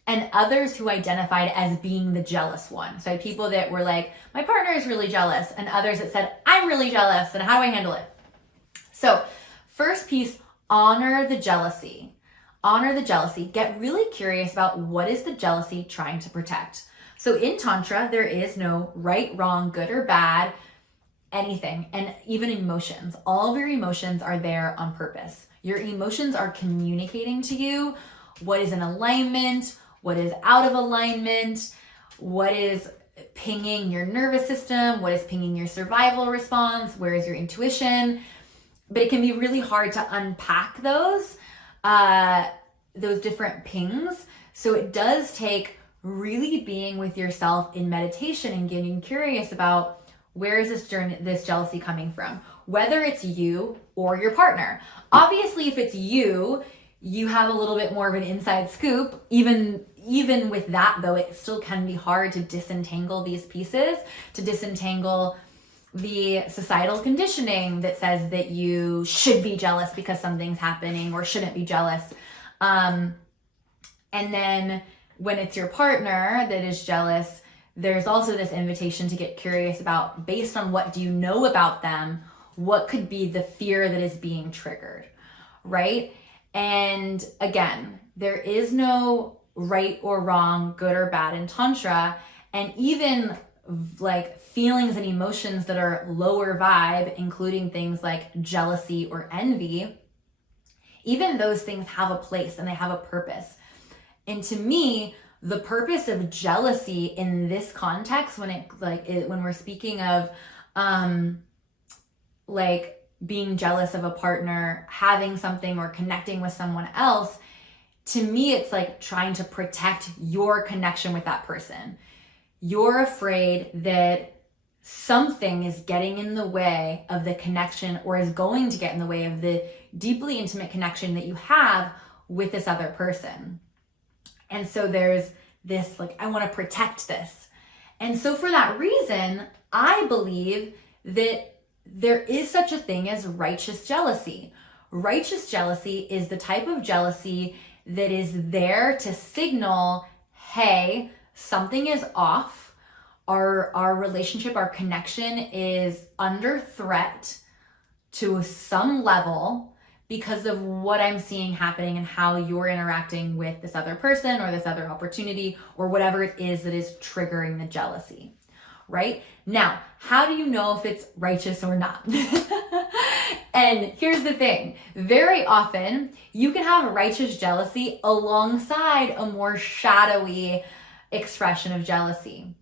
and others who identified as being the jealous one. So I had people that were like, my partner is really jealous, and others that said, I'm really jealous, and how do I handle it? So first piece, honor the jealousy. Honor the jealousy. Get really curious about what is the jealousy trying to protect. So in Tantra, there is no right, wrong, good or bad, anything, and even emotions. All of your emotions are there on purpose. Your emotions are communicating to you what is in alignment, what is out of alignment, what is pinging your nervous system, what is pinging your survival response, where is your intuition. But it can be really hard to unpack those different pings. So it does take really being with yourself in meditation and getting curious about where is this jealousy coming from, whether it's you or your partner. Obviously, if it's you have a little bit more of an inside scoop. Even with that though, it still can be hard to disentangle these pieces, to disentangle the societal conditioning that says that you should be jealous because something's happening or shouldn't be jealous. And then when it's your partner that is jealous, there's also this invitation to get curious about, based on what do you know about them, what could be the fear that is being triggered, right? And again, there is no right or wrong, good or bad in Tantra. And even like feelings and emotions that are lower vibe, including things like jealousy or envy, even those things have a place and they have a purpose. And to me, the purpose of jealousy in this context, when we're speaking of like being jealous of a partner, having something or connecting with someone else, to me, it's like trying to protect your connection with that person. You're afraid that something is getting in the way of the connection, or is going to get in the way of the deeply intimate connection that you have with this other person. And so there's this, like, I want to protect this. And so for that reason, I believe that there is such a thing as righteous jealousy. Righteous jealousy is the type of jealousy that is there to signal, hey, something is off. Our relationship, our connection is under threat to some level because of what I'm seeing happening and how you're interacting with this other person or this other opportunity or whatever it is that is triggering the jealousy, right? Now, how do you know if it's righteous or not? And here's the thing. Very often, you can have righteous jealousy alongside a more shadowy expression of jealousy.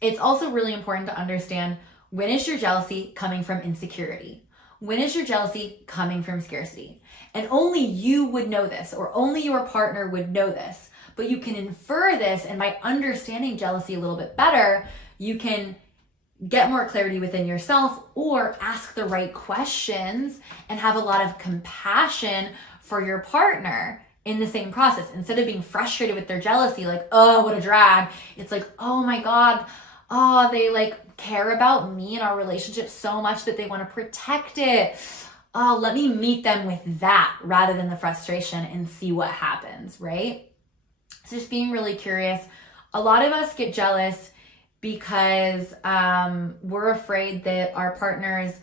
It's also really important to understand, when is your jealousy coming from insecurity? When is your jealousy coming from scarcity? And only you would know this, or only your partner would know this. But you can infer this, and by understanding jealousy a little bit better, you can get more clarity within yourself, or ask the right questions and have a lot of compassion for your partner in the same process. Instead of being frustrated with their jealousy, like, oh, what a drag, it's like, oh my God, oh, they like care about me and our relationship so much that they want to protect it. Oh, let me meet them with that rather than the frustration and see what happens, right? So just being really curious. A lot of us get jealous because we're afraid that our partner's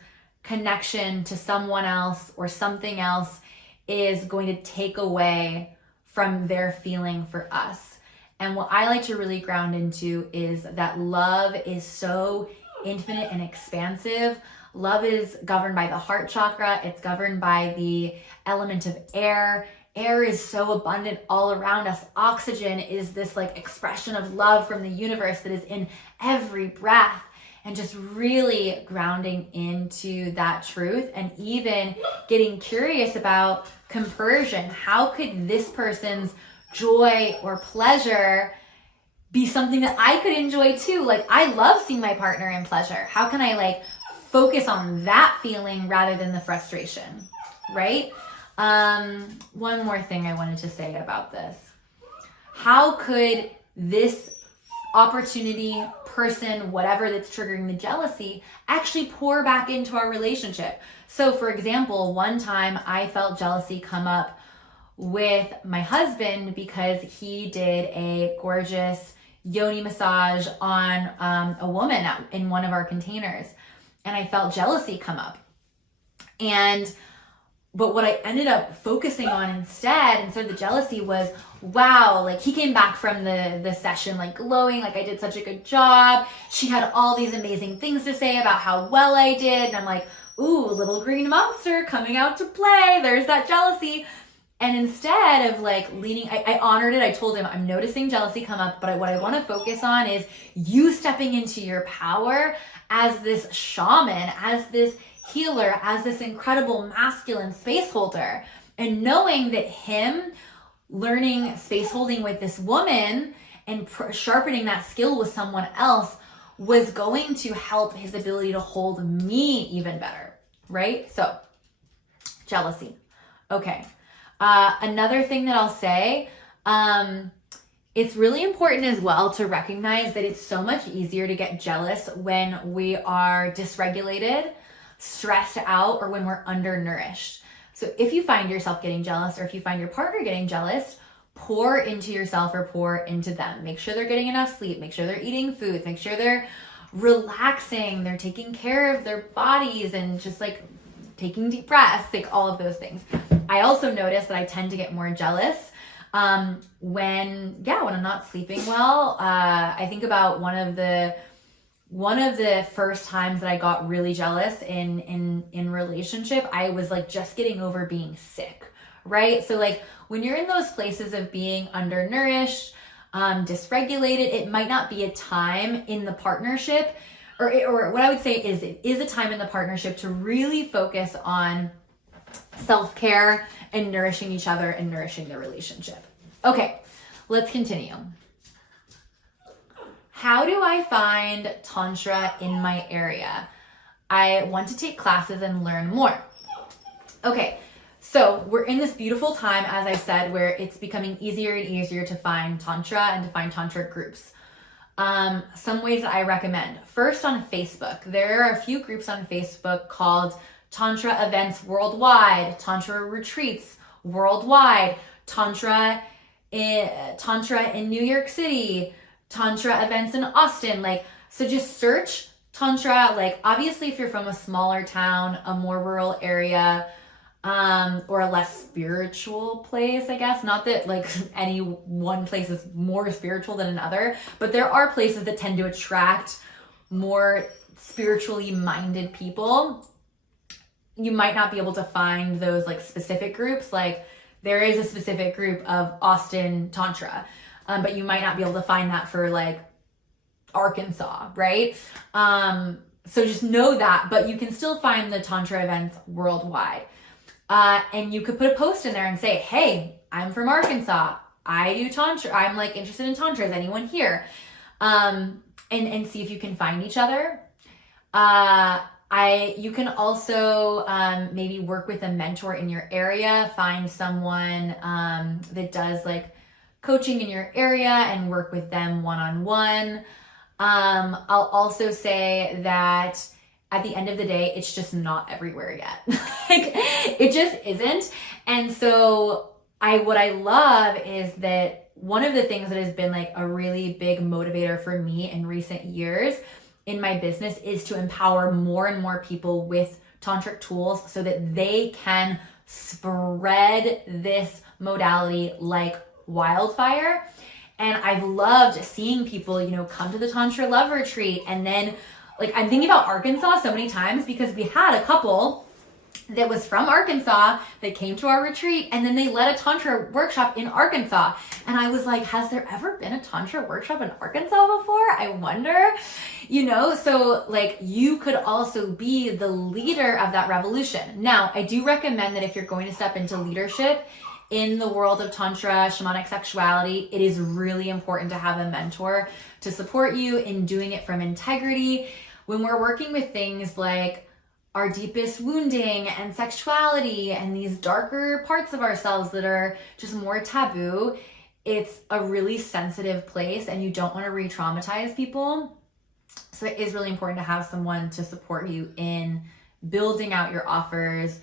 connection to someone else or something else is going to take away from their feeling for us. And what I like to really ground into is that love is so infinite and expansive. Love is governed by the heart chakra. It's governed by the element of air. Air is so abundant all around us. Oxygen is this like expression of love from the universe that is in every breath. And just really grounding into that truth, and even getting curious about compersion. How could this person's joy or pleasure be something that I could enjoy too? Like, I love seeing my partner in pleasure. How can I like focus on that feeling rather than the frustration, right? One more thing I wanted to say about this. How could this opportunity, person, whatever that's triggering the jealousy, actually pour back into our relationship? So for example, one time I felt jealousy come up with my husband because he did a gorgeous yoni massage on a woman in one of our containers. And I felt jealousy come up. But what I ended up focusing on instead of the jealousy was, wow, like he came back from the session like glowing, like I did such a good job. She had all these amazing things to say about how well I did. And I'm like, ooh, little green monster coming out to play. There's that jealousy. And instead of like leaning, I honored it. I told him, I'm noticing jealousy come up, but what I want to focus on is you stepping into your power as this shaman, as this healer, as this incredible masculine space holder, and knowing that him learning space holding with this woman and sharpening that skill with someone else was going to help his ability to hold me even better, right? So jealousy. Okay. Another thing that I'll say, it's really important as well to recognize that it's so much easier to get jealous when we are dysregulated, stressed out, or when we're undernourished. So if you find yourself getting jealous, or if you find your partner getting jealous, pour into yourself or pour into them. Make sure they're getting enough sleep. Make sure they're eating food. Make sure they're relaxing. They're taking care of their bodies and just like taking deep breaths, like all of those things. I also notice that I tend to get more jealous when I'm not sleeping well. I think about one of the first times that I got really jealous in relationship, I was like just getting over being sick, right? So like when you're in those places of being undernourished, dysregulated, it might not be a time in the partnership, or what I would say is it is a time in the partnership to really focus on self-care and nourishing each other and nourishing the relationship. Okay, let's continue. How do I find Tantra in my area? I want to take classes and learn more. Okay, so we're in this beautiful time, as I said, where it's becoming easier and easier to find Tantra and to find Tantra groups. Some ways that I recommend. First, on Facebook. There are a few groups on Facebook called Tantra Events Worldwide, Tantra Retreats Worldwide, Tantra in New York City, Tantra events in Austin. Like, so just search Tantra. Like, obviously if you're from a smaller town, a more rural area, or a less spiritual place, I guess. Not that like any one place is more spiritual than another, but there are places that tend to attract more spiritually minded people. You might not be able to find those like specific groups. Like there is a specific group of Austin Tantra, but you might not be able to find that for like Arkansas, right? So just know that, but you can still find the Tantra events worldwide. And you could put a post in there and say, hey, I'm from Arkansas. I do Tantra. I'm like interested in Tantra. Is anyone here? And see if you can find each other. You can also maybe work with a mentor in your area. Find someone that does like coaching in your area and work with them one-on-one. I'll also say that at the end of the day, it's just not everywhere yet. Like it just isn't. And so what I love is that one of the things that has been like a really big motivator for me in recent years in my business is to empower more and more people with tantric tools so that they can spread this modality like wildfire. And I've loved seeing people, come to the Tantra Love Retreat. And then like I'm thinking about Arkansas so many times because we had a couple that was from Arkansas that came to our retreat, and then they led a Tantra workshop in Arkansas. And I was like, has there ever been a Tantra workshop in Arkansas before? I wonder, so like you could also be the leader of that revolution. Now, I do recommend that if you're going to step into leadership in the world of Tantra, shamanic sexuality, it is really important to have a mentor to support you in doing it from integrity. When we're working with things like our deepest wounding and sexuality and these darker parts of ourselves that are just more taboo, it's a really sensitive place and you don't want to re-traumatize people. So it is really important to have someone to support you in building out your offers,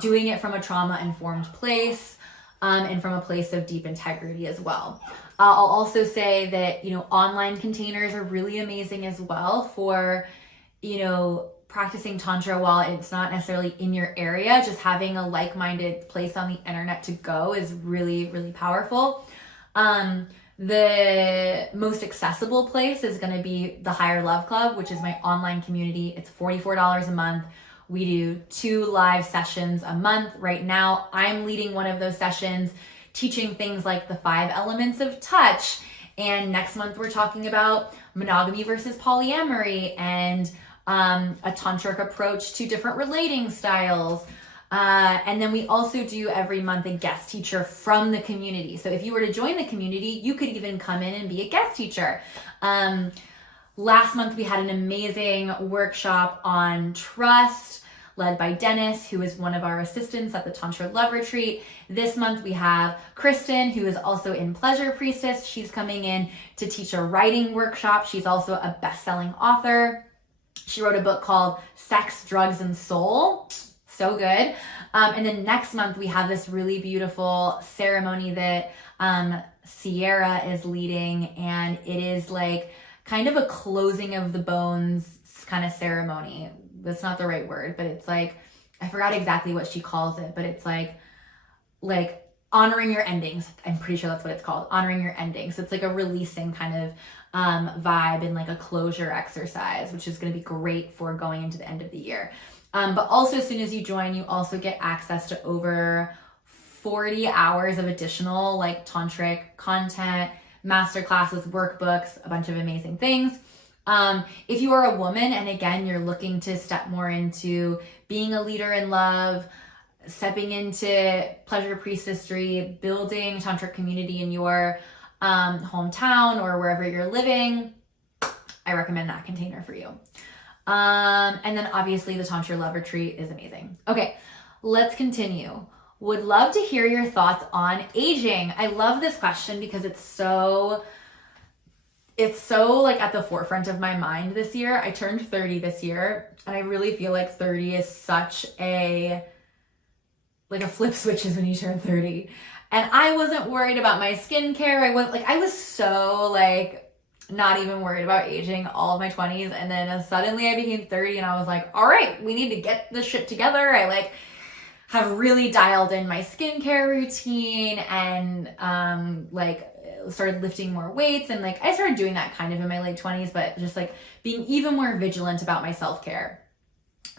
doing it from a trauma-informed place, and from a place of deep integrity as well. I'll also say that, online containers are really amazing as well for, practicing Tantra while it's not necessarily in your area. Just having a like-minded place on the internet to go is really, really powerful. The most accessible place is going to be the Higher Love Club, which is my online community. It's $44 a month. We do 2 live sessions a month. Right now, I'm leading one of those sessions, teaching things like the 5 elements of touch. And next month, we're talking about monogamy versus polyamory and a tantric approach to different relating styles. And then we also do every month a guest teacher from the community. So if you were to join the community, you could even come in and be a guest teacher. Last month, we had an amazing workshop on trust led by Dennis, who is one of our assistants at the Tantra Love Retreat. This month, we have Kristen, who is also in Pleasure Priestess. She's coming in to teach a writing workshop. She's also a best-selling author. She wrote a book called Sex, Drugs, and Soul. So good. And then next month, we have this really beautiful ceremony that Sierra is leading, and it is like kind of a closing of the bones kind of ceremony. That's not the right word, but it's like, I forgot exactly what she calls it, but it's like honoring your endings. I'm pretty sure that's what it's called, honoring your endings. So it's like a releasing kind of vibe and like a closure exercise, which is going to be great for going into the end of the year. But also, as soon as you join, you also get access to over 40 hours of additional like tantric content, masterclasses, workbooks, a bunch of amazing things. If you are a woman and again, you're looking to step more into being a leader in love, stepping into pleasure priestessry, building tantric community in your hometown or wherever you're living, I recommend that container for you. And then obviously the Tantra Love Retreat is amazing. Okay, let's continue. Would love to hear your thoughts on aging. I love this question because it's so like at the forefront of my mind this year. I turned 30 this year, and I really feel like 30 is such a flip switches when you turn 30. And I wasn't worried about my skincare. I was so not even worried about aging all of my 20s. And then suddenly I became 30 and I was like, all right, we need to get this shit together. I have really dialed in my skincare routine and started lifting more weights. And I started doing that kind of in my late 20s, but just being even more vigilant about my self-care.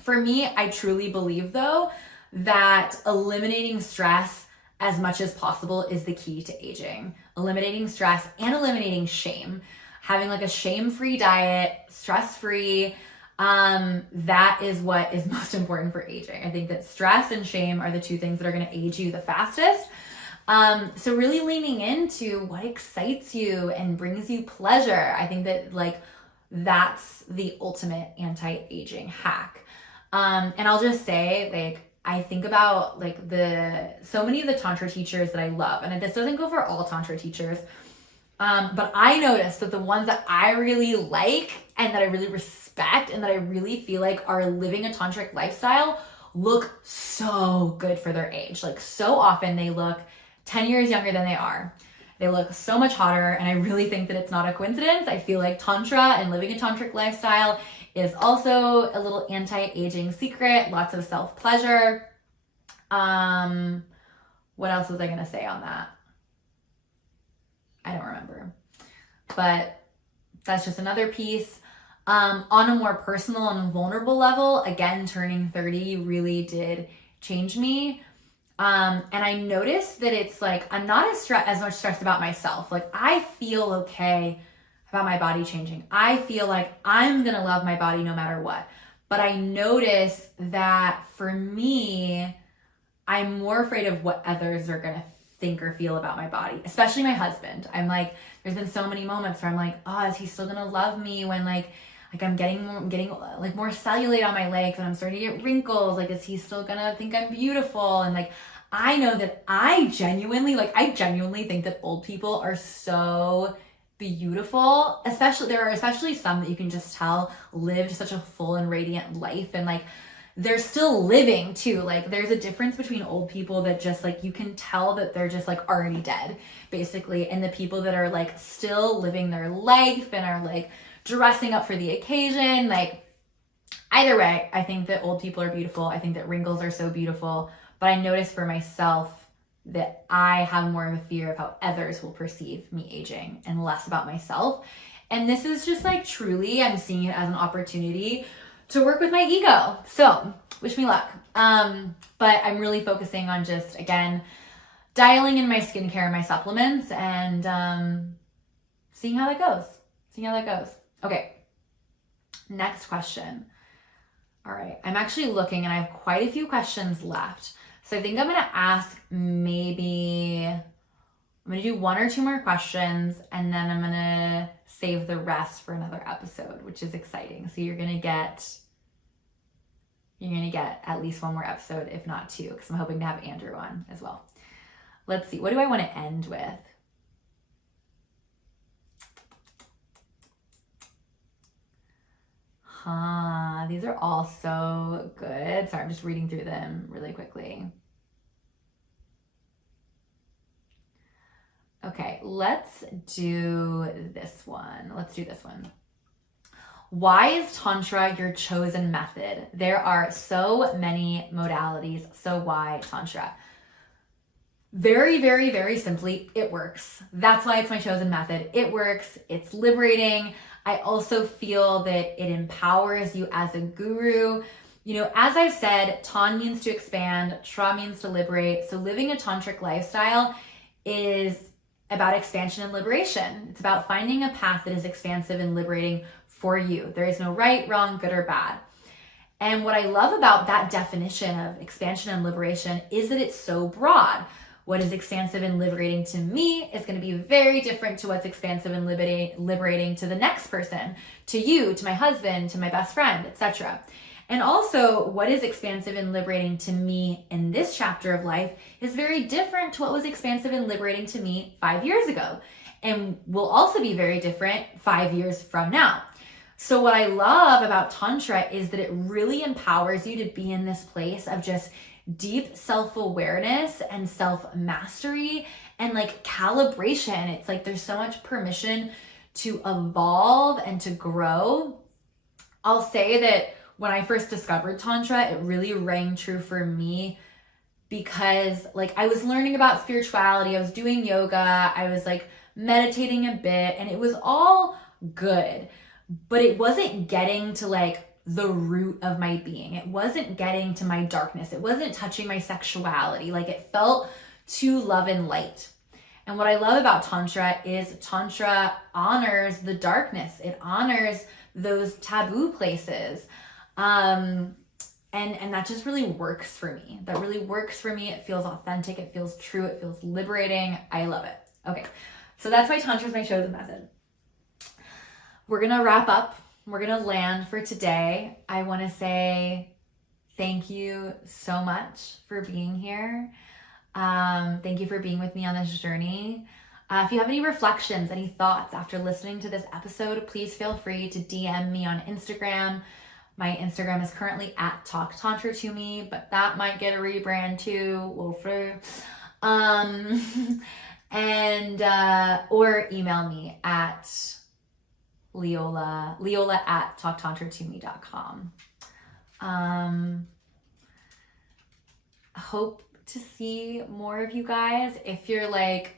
For me, I truly believe though that eliminating stress as much as possible is the key to aging. Eliminating stress and eliminating shame. Having a shame-free diet, stress-free, that is what is most important for aging. I think that stress and shame are the 2 things that are going to age you the fastest. So really leaning into what excites you and brings you pleasure. I think that that's the ultimate anti-aging hack. And I'll just say I think about so many of the Tantra teachers that I love, and this doesn't go for all Tantra teachers, but I noticed that the ones that I really like and that I really respect and that I really feel are living a tantric lifestyle look so good for their age. So often they look 10 years younger than they are. They look so much hotter, and I really think that it's not a coincidence. I feel like Tantra and living a tantric lifestyle is also a little anti-aging secret, lots of self-pleasure. What else was I going to say on that? I don't remember. But that's just another piece. On a more personal and vulnerable level, again, turning 30 really did change me. And I noticed that it's I'm not as much stressed about myself. I feel okay about my body changing. I feel like I'm going to love my body no matter what. But I notice that for me, I'm more afraid of what others are going to think or feel about my body, especially my husband. I'm there's been so many moments where I'm oh, is he still going to love me when I'm getting more cellulite on my legs and I'm starting to get wrinkles. Is he still going to think I'm beautiful? And I know that I genuinely think that old people are so beautiful. There are especially some that you can just tell lived such a full and radiant life. And they're still living too. Like there's a difference between old people that just like, you can tell that they're just like already dead basically. And the people that are like still living their life and are like dressing up for the occasion. Like either way, I think that old people are beautiful. I think that wrinkles are so beautiful, but I notice for myself that I have more of a fear of how others will perceive me aging and less about myself. And this is just like truly, I'm seeing it as an opportunity to work with my ego. So wish me luck. But I'm really focusing on just, again, dialing in my skincare and my supplements and seeing how that goes. Okay. Next question. All right. I'm actually looking and I have quite a few questions left. So I think I'm going to ask I'm going to do 1 or 2 more questions and then I'm going to save the rest for another episode, which is exciting. So you're going to get at least 1 more episode, if not 2, because I'm hoping to have Andrew on as well. Let's see. What do I want to end with? These are all so good. Sorry, I'm just reading through them really quickly. Okay, let's do this one. Why is Tantra your chosen method? There are so many modalities, so why Tantra? Very, very, very simply, it works. That's why it's my chosen method. It works, it's liberating. I also feel that it empowers you as a guru. You know, as I've said, Tan means to expand, Tra means to liberate. So living a tantric lifestyle is about expansion and liberation. It's about finding a path that is expansive and liberating for you. There is no right, wrong, good, or bad. And what I love about that definition of expansion and liberation is that it's so broad. What is expansive and liberating to me is going to be very different to what's expansive and liberating to the next person, to you, to my husband, to my best friend, etc. And also, what is expansive and liberating to me in this chapter of life is very different to what was expansive and liberating to me 5 years ago, and will also be very different 5 years from now. So what I love about Tantra is that it really empowers you to be in this place of just deep self-awareness and self-mastery and like calibration. It's like there's so much permission to evolve and to grow. I'll say that when I first discovered Tantra, it really rang true for me because like I was learning about spirituality, I was doing yoga, I was like meditating a bit, and it was all good, but it wasn't getting to like the root of my being. It wasn't getting to my darkness. It wasn't touching my sexuality. Like it felt too love and light. And what I love about Tantra is Tantra honors the darkness. It honors those taboo places. And that just really works for me. That really works for me. It feels authentic. It feels true. It feels liberating. I love it. Okay. So that's why Tantra is my chosen method. We're going to wrap up. We're going to land for today. I want to say thank you so much for being here. Thank you for being with me on this journey. If you have any reflections, any thoughts after listening to this episode, please feel free to DM me on Instagram. My Instagram is currently at Talk Tantra to me, but that might get a rebrand too. We'll see. Or email me at Leola at talktantra2me.com. Hope to see more of you guys. If you're like,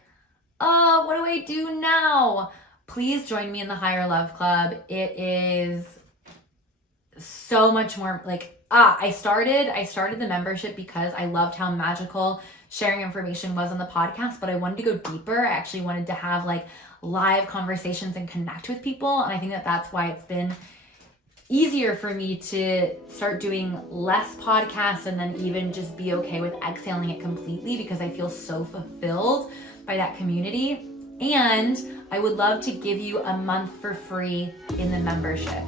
oh, what do I do now? Please join me in the Higher Love Club. It is so much more like, I started the membership because I loved how magical sharing information was on the podcast, but I wanted to go deeper. I actually wanted to have like live conversations and connect with people. And I think that that's why it's been easier for me to start doing less podcasts and then even just be okay with exhaling it completely, because I feel so fulfilled by that community. And I would love to give you a month for free in the membership.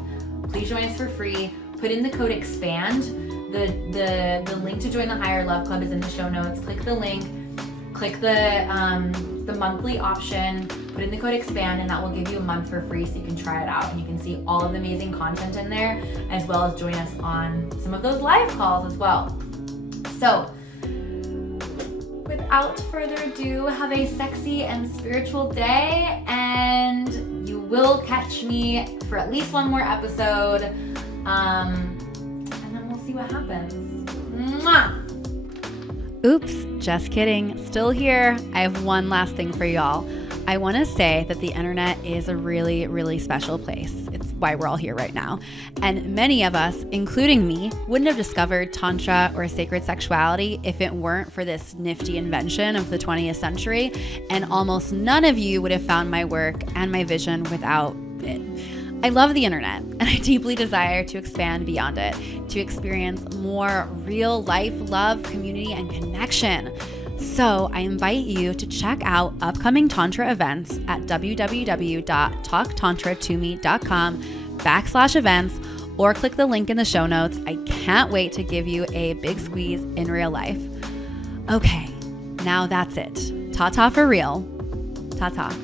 Please join us for free. Put in the code EXPAND. The link to join the Higher Love Club is in the show notes. Click the link. Click the the monthly option, put in the code EXPAND, and that will give you a month for free so you can try it out and you can see all of the amazing content in there, as well as join us on some of those live calls as well. So without further ado, have a sexy and spiritual day, and you will catch me for at least one more episode, and then we'll see what happens. Mwah! Oops, just kidding. Still here. I have one last thing for y'all. I want to say that the internet is a really, really special place. It's why we're all here right now. And many of us, including me, wouldn't have discovered Tantra or sacred sexuality if it weren't for this nifty invention of the 20th century. And almost none of you would have found my work and my vision without it. I love the internet, and I deeply desire to expand beyond it, to experience more real life love, community, and connection. So I invite you to check out upcoming Tantra events at www.talktantratome.com/events, or click the link in the show notes. I can't wait to give you a big squeeze in real life. Okay, now that's it. Ta-ta for real. Ta-ta.